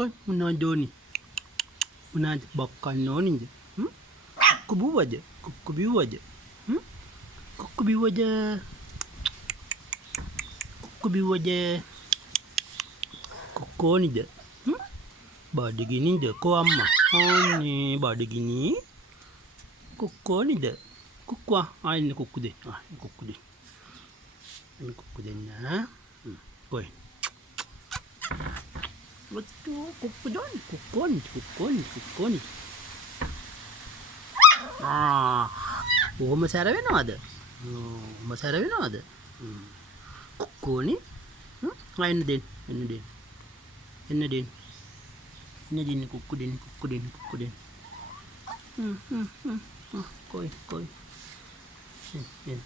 කොයි මොනවද ඕනේ? මොනවද බක්කන්න ඕනින්ද? කුක්කු බිව්වද? කුක්කු බිව්වද? කුක්කු බිව්වද? කුක්කු බිව්වද? කුක්කු ඕනිද? බඩගිනිද? කෝ අම්මා. අනේ බඩගිනි. කුක්කු ඕනිද? කුක්කු ආයෙත් කුක්කු දෙන්න. කුක්කු දෙන්න. කුක්කු දෙන්න. කොයි? Betul, කුක්කු දාන්න. කුක්කු ඕනිද? කුක්කු ඕනිද? කුක්කු ඕනිද? කොහොම සැර වෙනවද? කොහොම සැර වෙනවද? කුක්කු ඕනේ? එන්න දෙන්න. එන්න දෙන්න. එන්න දෙන්න. එන්න දෙන්න කුක්කු දෙන්න. කුක්කු දෙන්න. කුක්කු දෙන්න. කොයි කොයි. එන්න.